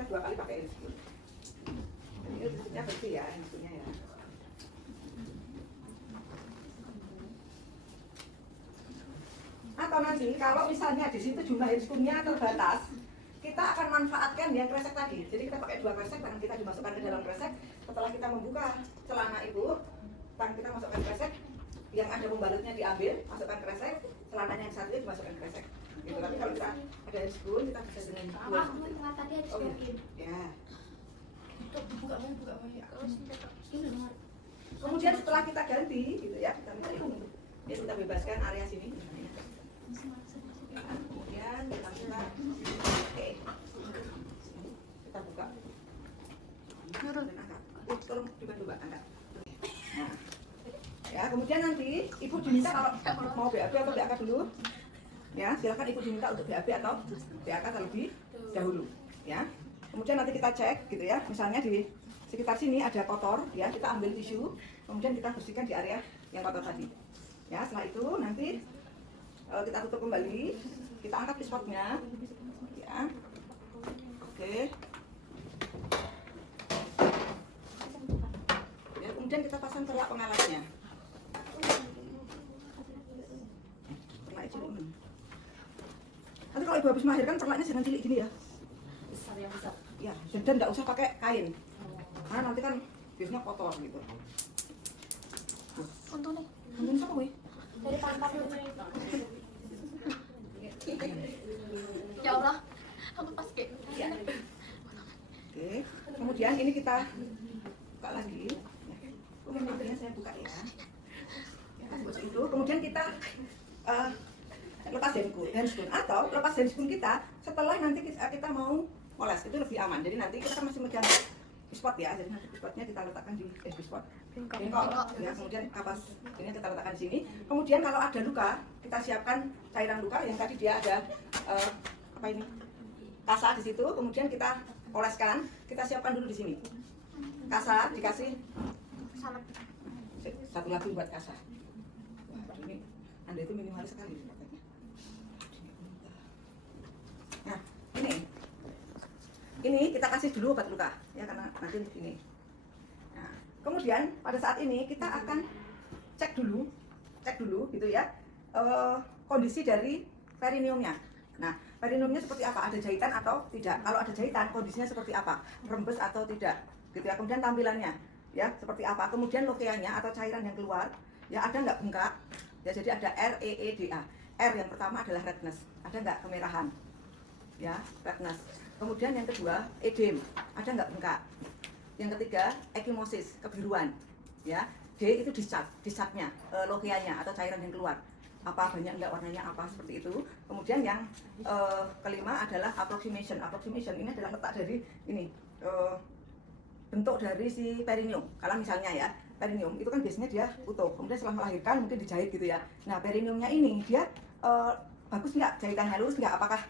kita 2 kali pakai hand spoon. Ini bentuknya bersih ya, hand spoonnya ya. Atau nanti kalau misalnya di situ jumlah hand spoonnya terbatas, kita akan manfaatkan yang kresek tadi. Jadi kita pakai 2 kresek, tangan kita dimasukkan ke dalam kresek. Setelah kita membuka celana ibu, tangan kita masukkan kresek, yang ada pembalutnya diambil, masukkan kresek, celananya yang satunya dimasukkan kresek. Gitu. Tapi kalau kita ada hand spoon, kita bisa dengan dua. Tadi harus bikin. Ya. Buka ya. Kemudian setelah kita ganti, gitu ya, kita minta ibu, ya kita bebaskan area sini. Ya, kemudian kita buka, oke, kita buka. Tolong dibantu Mbak, angkat. Nah, ya kemudian nanti ibu diminta kalau mau BAB atau BAK dulu, ya silakan ibu diminta untuk BAB atau BAK terlebih dahulu, ya. Kemudian nanti kita cek, gitu ya, misalnya di sekitar sini ada kotor, ya kita ambil tisu, kemudian kita bersihkan di area yang kotor tadi. Ya setelah itu nanti kita tutup kembali, kita angkat pispotnya, ya, oke. Ya, kemudian kita pasang perlak pengalasnya. Perlak cilik. Nanti kalau ibu habis melahirkan perlaknya jangan cilik gini ya. Besar yang besar. Ya, dan tidak usah pakai kain. Karena nanti kan biasanya kotor gitu. Untuk nih. Mungkin siapa wih? Dari pangkat dulu. Ya Allah, aku pas kayak. Ya. Oke, kemudian ini kita buka lagi. Kemudian nantinya saya buka ya. Ya, seperti itu. Kemudian kita lepas hand spoon atau lepas hand spoon kita setelah nanti kita mau moles, itu lebih aman. Jadi nanti kita kan masih megang pispot ya. Jadi nanti pispotnya kita letakkan di pispot. Bengkok. Ya, kemudian kapas ini kita letakkan di sini. Kemudian kalau ada luka, kita siapkan cairan luka yang tadi dia ada apa ini? Kasa di situ. Kemudian kita oleskan. Kita siapkan dulu di sini. Kasa dikasih satu lagi buat kasa. Wah, ini Anda itu minimalis sekali. Nah, ini kita kasih dulu obat luka ya, karena nanti untuk ini. Nah, kemudian pada saat ini kita akan cek dulu gitu ya, kondisi dari perineumnya. Nah, perineumnya seperti apa? Ada jahitan atau tidak? Kalau ada jahitan, kondisinya seperti apa? Rembes atau tidak? Gitu ya. Kemudian tampilannya ya seperti apa? Kemudian lokeanya atau cairan yang keluar ya, ada nggak bengkak? Ya, jadi ada REEDA. R yang pertama adalah redness. Ada nggak kemerahan? Ya, redness. Kemudian yang kedua, edem, ada nggak bengkak? Yang ketiga, ekimosis, kebiruan. Ya, D itu discharge-nya, lokeanya atau cairan yang keluar. Apa banyak nggak warnanya apa seperti itu. Kemudian yang kelima adalah approximation. Approximation ini adalah letak dari ini bentuk dari si perineum. Kalau misalnya ya, perineum itu kan biasanya dia utuh. Kemudian setelah melahirkan mungkin dijahit gitu ya. Nah, perineumnya ini dia bagus nggak, jahitannya lurus nggak, apakah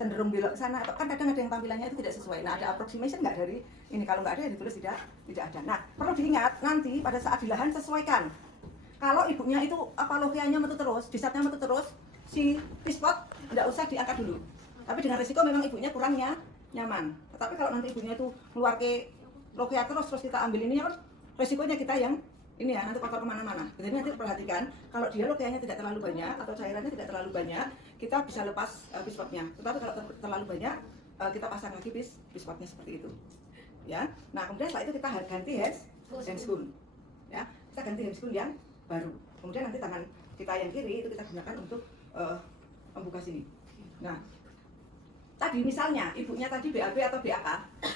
cenderung belok ke sana, atau kan kadang ada yang tampilannya itu tidak sesuai. Nah, ada approximation nggak dari ini? Kalau nggak ada ya ditulis tidak ada. Nah, perlu diingat nanti pada saat di lahan sesuaikan. Kalau ibunya itu apa lokeanya metu terus, discharge-nya metu terus, si pispot nggak usah diangkat dulu. Tapi dengan risiko memang ibunya kurangnya nyaman. Tetapi kalau nanti ibunya itu keluar ke lokea terus kita ambil ini kan risikonya kita yang ini ya, nanti kotor kemana-mana. Jadi nanti perhatikan, kalau dia lokeanya tidak terlalu banyak atau cairannya tidak terlalu banyak, kita bisa lepas pispotnya. Tetapi kalau terlalu banyak, kita pasang lagi pispotnya seperti itu. Ya. Nah, kemudian setelah itu kita ganti hand spoon. Ya, kita ganti hand spoon yang baru. Kemudian nanti tangan kita yang kiri itu kita gunakan untuk membuka sini. Nah, tadi misalnya ibunya tadi BAB atau BAK,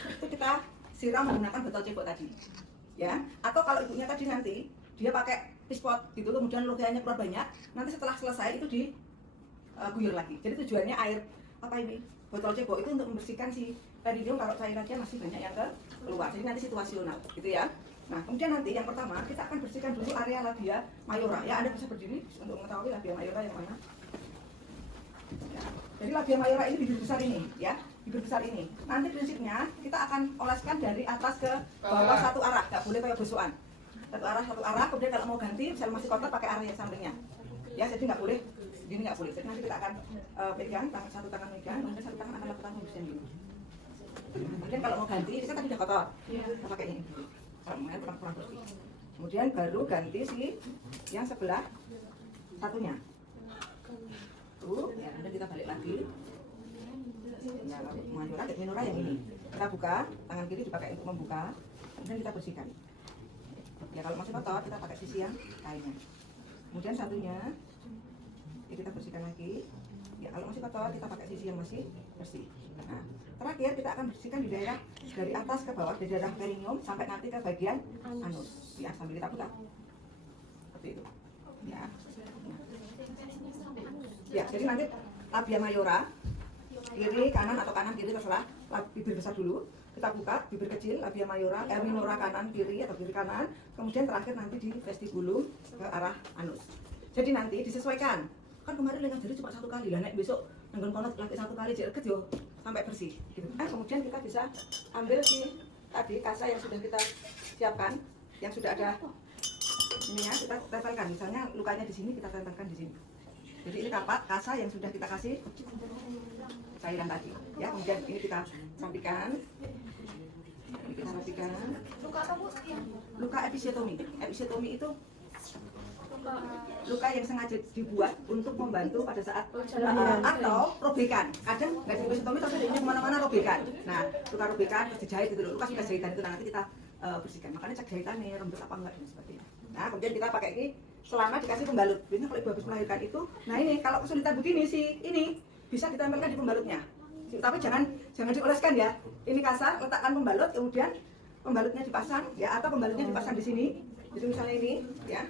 itu kita siram menggunakan botol cebok tadi. Ya, atau kalau ibunya tadi nanti dia pakai pispot gitu, kemudian lokeanya keluar banyak, nanti setelah selesai itu diguyur lagi. Jadi tujuannya air apa ini botol cebok itu untuk membersihkan si perineum kalau cairannya masih banyak yang keluar. Jadi nanti situasional gitu ya. Nah, kemudian nanti yang pertama kita akan bersihkan dulu area labia mayora. Ya, Anda bisa berdiri untuk mengetahui labia mayora yang mana. Ya. Jadi labia mayora ini bibir besar ini ya. Bibir besar ini. Nanti prinsipnya kita akan oleskan dari atas ke bawah satu arah, nggak boleh kayak besukan. Satu arah. Kemudian kalau mau ganti, misalnya masih kotor pakai area sampingnya. Ya, jadi nggak boleh, gini nggak boleh. Jadi nanti kita akan pegang, satu tangan megang, kemudian satu tangan akan lakukan pembersihan dulu. Kemudian kalau mau ganti, ini kan tadi udah kotor. Kita pakai ini dulu. Kemudian kurang bersih. Kemudian baru ganti si yang sebelah satunya. Tuh, ya, kemudian kita balik lagi. Ya, Minora yang ini. Kita buka, tangan kiri dipakai untuk membuka. Kemudian kita bersihkan. Ya, kalau masih kotor, kita pakai sisi yang lainnya. Kemudian satunya, ya, kita bersihkan lagi. Ya, kalau masih kotor, kita pakai sisi yang masih bersih. Nah, terakhir kita akan bersihkan di daerah dari atas ke bawah, dari daerah perineum sampai nanti ke bagian anus. Ya, sambil kita buka. Seperti itu. Ya. Ya, jadi nanti labia mayora, kiri kanan atau kanan kiri terserah. Bibir besar dulu, kita buka bibir kecil, labia mayora, minora kanan kiri atau kiri kanan. Kemudian terakhir nanti di vestibulum ke arah anus. Jadi nanti disesuaikan. Kan kemarin lengan jari cuma 1 kali, lah nek besok nenggon kono lagi 1 kali jereket yo sampai bersih. Gitu. Nah, kemudian kita bisa ambil si tadi kasa yang sudah kita siapkan, yang sudah ada ininya, kita tempelkan. Misalnya lukanya di sini, kita tempelkan di sini. Jadi ini kapak kasa yang sudah kita kasih cairan tadi. Ya, kemudian ini kita sampaikan. Ini kita sampaikan. Luka apa Bu? Luka episetomi. Episetomi itu luka yang sengaja dibuat untuk membantu pada saat atau robekan. Kadang nggak di episetomi tapi ini kemana-mana robekan. Nah, luka robekan terus dijahit itu, luka sudah jahitan itu nanti kita bersihkan. Makanya cek jahitannya rembes apa enggak dan seperti itu. Nah, kemudian kita pakai ini selama dikasih pembalut. Biasanya kalau ibu habis melahirkan itu, nah ini kalau kesulitan begini sih, ini bisa ditempelkan di pembalutnya. Tapi jangan dioleskan ya. Ini kasar, letakkan pembalut, kemudian pembalutnya dipasang ya, atau pembalutnya dipasang di sini. Jadi misalnya ini, ya.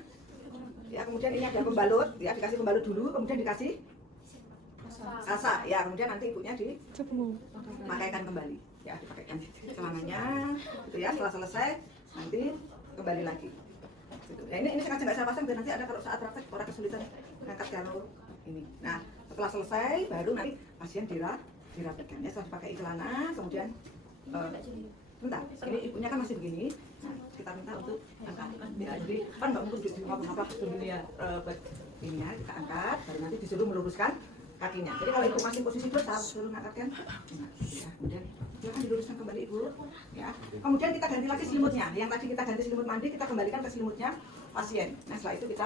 Ya, kemudian ini ada pembalut, ya dikasih pembalut dulu, kemudian dikasih kasa, ya kemudian nanti ibunya dimakaikan kembali, ya dipakaikan celananya, gitu ya. Setelah selesai nanti kembali lagi. Gitu. Ya, ini sengaja nggak saya pasang, dan nanti ada kalau saat praktek orang kesulitan mengangkat jalur ini. Nah, setelah selesai baru nanti pasien dirapikan ya, setelah dipakai celana, kemudian bentar, ini ibunya kan masih begini. Nah, kita minta untuk angkat. Ya, jadi kan nggak mungkin di apa dunia ini ya, kita angkat, baru nanti disuruh meluruskan kakinya. Jadi kalau ibu masih posisi dorsal, suruh ngangkatkan. Nah, ya, kemudian silakan diluruskan kembali ibu. Ya, kemudian kita ganti lagi selimutnya. Yang tadi kita ganti selimut mandi, kita kembalikan ke selimutnya pasien. Nah, setelah itu kita